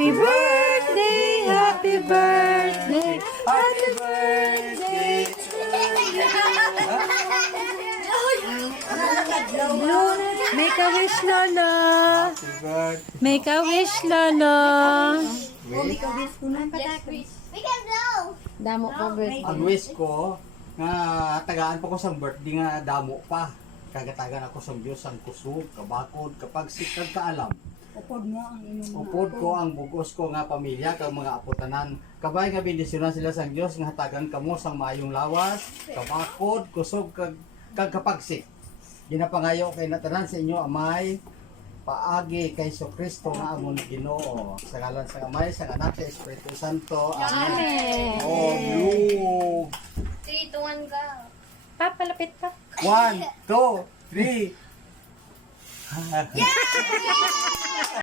Happy birthday, happy birthday, happy birthday to you. Make a wish, Lolo. Make a wish, Lolo. We can blow. Damo pa birthday. Ang wish ko, nga tagaan pa ko sa birthday nga damo pa. Kagatagan ako sa Diyos ang kusog, kabakod, kapag sikag kaalam. Upod mo ang inyong Upod ko ang bugos ko nga pamilya, kag mga aputanan. Kabay nga bendisyonan sila sa Diyos, nga hatagan kamo sang maayong lawas, kabakod, kusog, kag kapagsik. Ginapangayo kay natanan sa inyo, amay, paagi kay Kristo nga amon Ginoo. Sa ngalan sa Amay, sa Anak, sa Espiritu Santo. Amen. Oh, blue. 3, 2, 1, go. Pa, palapit pa. 1, 2, 3.